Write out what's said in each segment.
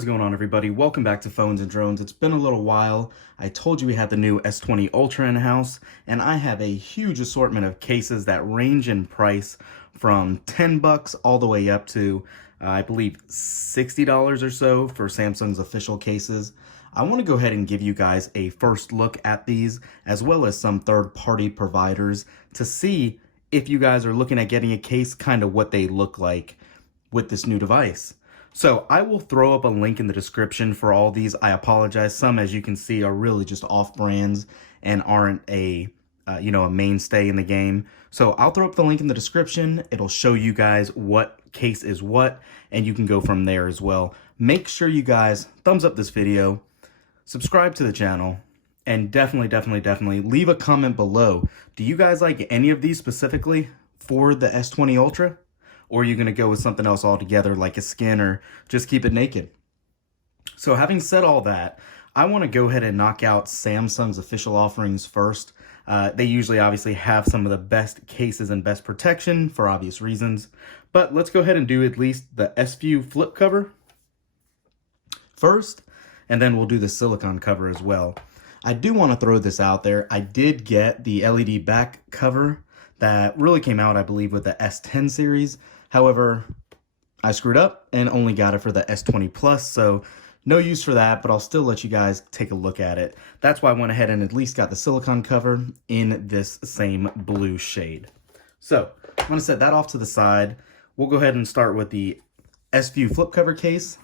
is going on, everybody? Welcome back to Phones and Drones. It's been a little while. I told you we had the new S20 Ultra in house, and I have a huge assortment of cases that range in price from 10 bucks all the way up to, I believe, $60 or so for Samsung's official cases. I want to go ahead and give you guys a first look at these, as well as some third-party providers, to see if you guys are looking at getting a case, kind of what they look like with this new device. So I will throw up a link in the description for all these. I apologize. Some, as you can see, are really just off brands and aren't a mainstay in the game. So I'll throw up the link in the description. It'll show you guys what case is what, and you can go from there as well. Make sure you guys thumbs up this video, subscribe to the channel, and definitely leave a comment below. Do you guys like any of these specifically for the S20 Ultra? Or are you going to go with something else altogether, like a skin, or just keep it naked? So having said all that, I want to go ahead and knock out Samsung's official offerings first. They usually obviously have some of the best cases and best protection for obvious reasons. But let's go ahead and do at least the SPU Flip cover first, and then we'll do the silicone cover as well. I do want to throw this out there. I did get the LED back cover that really came out, I believe, with the S10 series. However, I screwed up and only got it for the S20 Plus, so no use for that, but I'll still let you guys take a look at it. That's why I went ahead and at least got the silicone cover in this same blue shade. So I'm going to set that off to the side. We'll go ahead and start with the SPU Flip cover case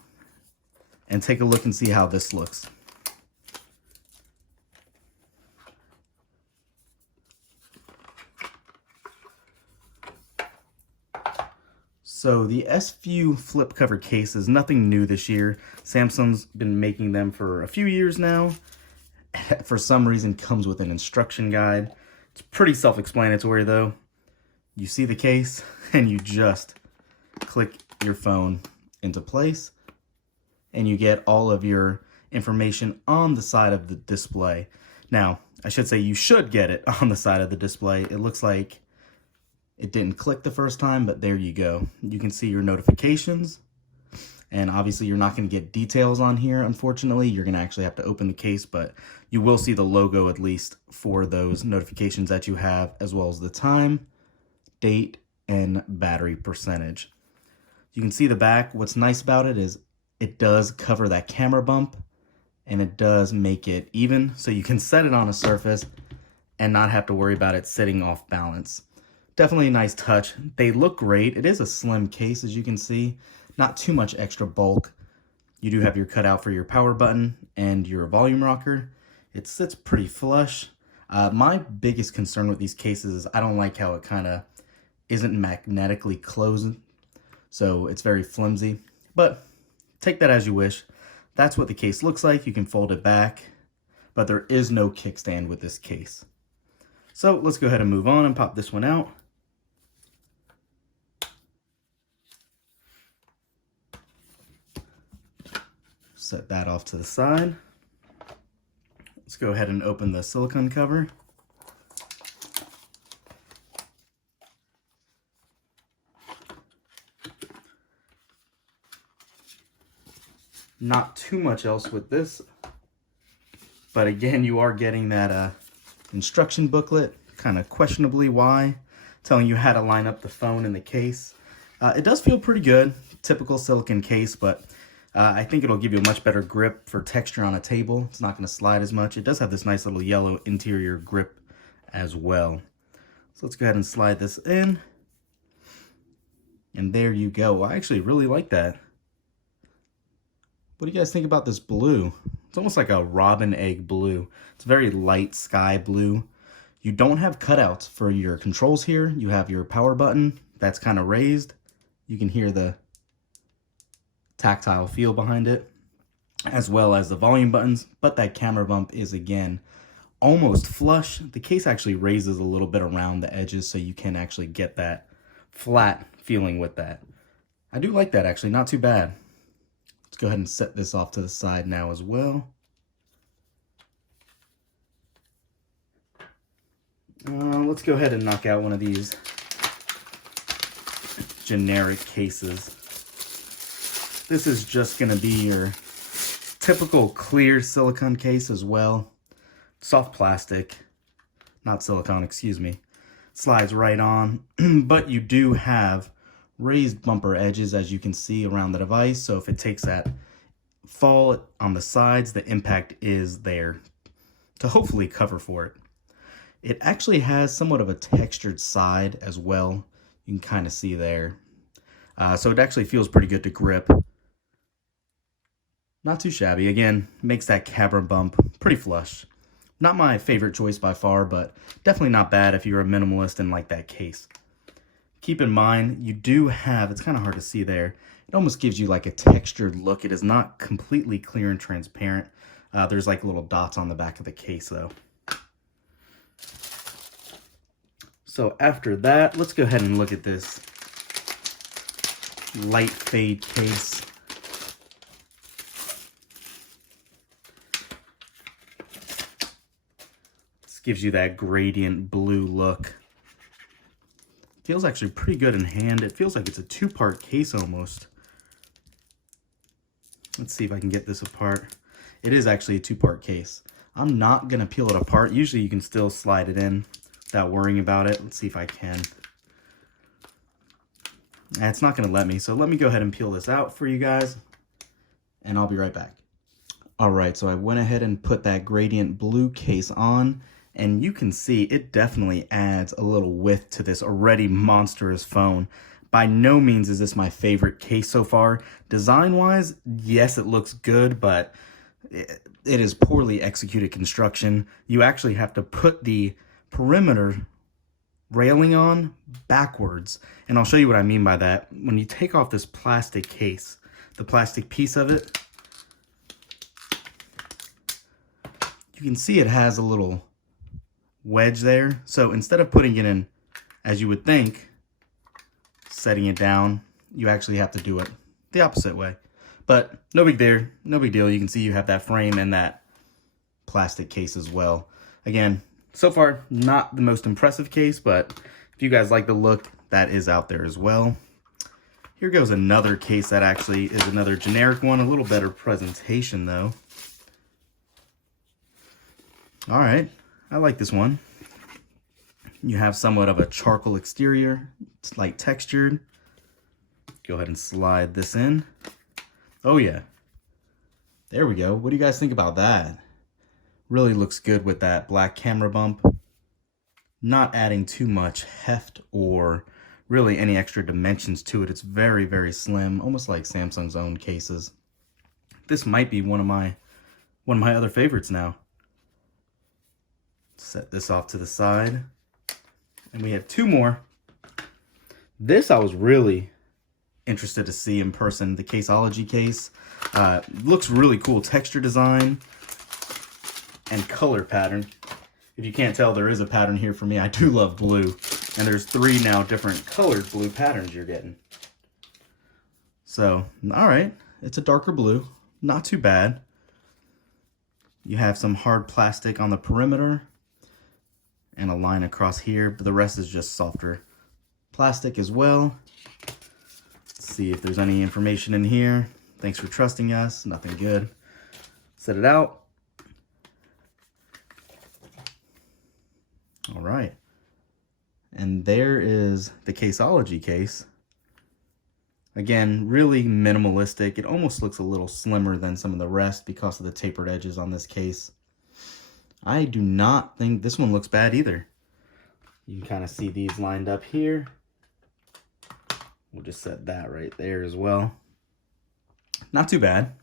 and take a look and see how this looks. So the SPU Flip cover case is nothing new this year. Samsung's been making them for a few years now. For some reason, comes with an instruction guide. It's pretty self-explanatory though. You see the case and you just click your phone into place and you get all of your information on the side of the display. Now, I should say you should get it on the side of the display. It looks like it didn't click the first time, but there you go. You can see your notifications, and obviously you're not going to get details on here, unfortunately. You're going to actually have to open the case, but you will see the logo at least for those notifications that you have, as well as the time, date, and battery percentage. You can see the back. What's nice about it is it does cover that camera bump, and it does make it even, so you can set it on a surface and not have to worry about it sitting off balance. Definitely a nice touch. They look great. It is a slim case, as you can see. Not too much extra bulk. You do have your cutout for your power button and your volume rocker. It sits pretty flush. My biggest concern with these cases is I don't like how it kind of isn't magnetically closed. So it's very flimsy. But take that as you wish. That's what the case looks like. You can fold it back. But there is no kickstand with this case. So let's go ahead and move on and pop this one out. Set that off to the side. Let's go ahead and open the silicone cover. Not too much else with this, but again, you are getting that instruction booklet, kind of questionably why, telling you how to line up the phone in the case. It does feel pretty good, typical silicone case, but I think it'll give you a much better grip for texture on a table. It's not going to slide as much. It does have this nice little yellow interior grip as well. So let's go ahead and slide this in. And there you go. I actually really like that. What do you guys think about this blue? It's almost like a robin egg blue. It's very light sky blue. You don't have cutouts for your controls here. You have your power button that's kind of raised. You can hear the tactile feel behind it, as well as the volume buttons, but that camera bump is, again, almost flush. The case actually raises a little bit around the edges, so you can actually get that flat feeling with that. I do like that, actually. Not too bad. Let's go ahead and set this off to the side now as well. Let's go ahead and knock out one of these generic cases. This is just going to be your Typical clear silicone case as well. Soft plastic, not silicone, excuse me. Slides right on, but you do have raised bumper edges, as you can see, around the device. So if it takes that fall on the sides, the impact is there to hopefully cover for it. It actually has somewhat of a textured side as well. You can kind of see there. So it actually feels pretty good to grip. Not too shabby. Again, makes that camera bump pretty flush. Not my favorite choice by far, but definitely not bad if you're a minimalist and like that case. Keep in mind, you do have, it's kind of hard to see there, it almost gives you like a textured look. It is not completely clear and transparent. There's like little dots on the back of the case though. So after that, let's go ahead and look at this light fade case. Gives you that gradient blue look. Feels actually pretty good in hand. It feels like it's a two-part case almost. Let's see if I can get this apart. It is actually a two-part case. I'm not gonna peel it apart. Usually you can still slide it in without worrying about it. Let's see if I can. It's not gonna let me, so let me go ahead and peel this out for you guys, and I'll be right back. All right, so I went ahead and put that gradient blue case on, and you can see it definitely adds a little width to this already monstrous phone. By no means is this my favorite case so far. Design-wise, yes, it looks good, but it is poorly executed construction. You actually have to put the perimeter railing on backwards, and I'll show you what I mean by that. When you take off this plastic case, the plastic piece of it, you can see it has a little wedge there. So instead of putting it in, as you would think, setting it down, you actually have to do it the opposite way. But no big deal, no big deal. You can see you have that frame and that plastic case as well. Again, so far, not the most impressive case, but if you guys like the look, that is out there as well. Here goes another case that actually is another generic one, a little better presentation though. All right, I like this one. You have somewhat of a charcoal exterior. It's light textured. Go ahead and slide this in. Oh yeah, there we go. What do you guys think about that? Really looks good with that black camera bump. Not adding too much heft or really any extra dimensions to it. It's very, very slim, almost like Samsung's own cases. This might be one of my other favorites now. Set this off to the side. And we have two more. This I was really interested to see in person, the Caseology Case. Looks really cool. Texture design and color pattern. If you can't tell, there is a pattern here for me. I do love blue. And there's 3 now different colored blue patterns you're getting. So, all right. It's a darker blue. Not too bad. You have some hard plastic on the perimeter and a line across here, but the rest is just softer plastic as well. Let's see if there's any information in here. Thanks for trusting us. Nothing good. Set it out. All right. And there is the Caseology case. Again, really minimalistic. It almost looks a little slimmer than some of the rest because of the tapered edges on this case. I do not think this one looks bad either. You can kind of see these lined up here. We'll just set that right there as well. Not too bad.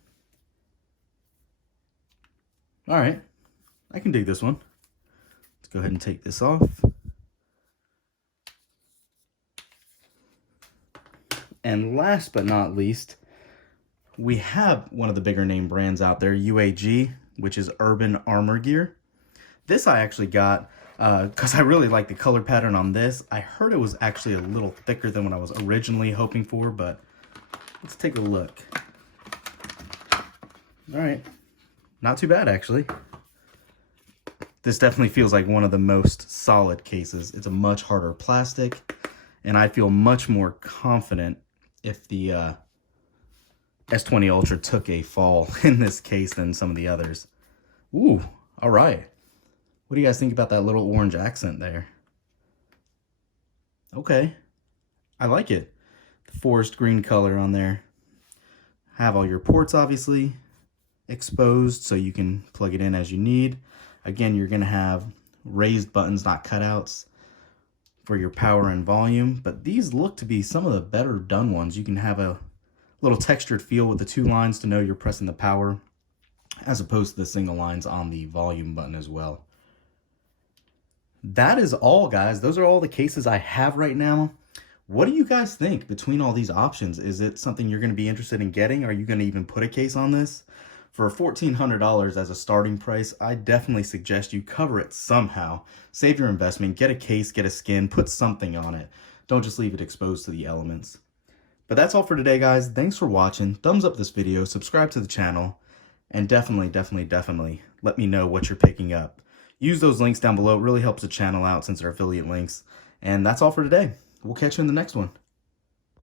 All right, I can dig this one. Let's go ahead and take this off. And last but not least, we have one of the bigger name brands out there, UAG, which is Urban Armor Gear. This I actually got because I really like the color pattern on this. I heard it was actually a little thicker than what I was originally hoping for, but let's take a look. All right, not too bad actually. This definitely feels like one of the most solid cases. It's a much harder plastic, and I feel much more confident if the S20 Ultra took a fall in this case than some of the others. Ooh, all right. What do you guys think about that little orange accent there? Okay, I like it. The forest green color on there. Have all your ports obviously exposed so you can plug it in as you need. Again, you're gonna have raised buttons, not cutouts, for your power and volume, but these look to be some of the better done ones. You can have a little textured feel with the 2 lines to know you're pressing the power, as opposed to the single lines on the volume button as well. That is all, guys. Those are all the cases I have right now. What do you guys think between all these options? Is it something you're going to be interested in getting? Are you going to even put a case on this? For $1,400 as a starting price, I definitely suggest you cover it somehow. Save your investment, get a case, get a skin, put something on it. Don't just leave it exposed to the elements. But that's all for today, guys. Thanks for watching. Thumbs up this video, subscribe to the channel, and definitely let me know what you're picking up. Use those links down below. It really helps the channel out since they're affiliate links. And that's all for today. We'll catch you in the next one.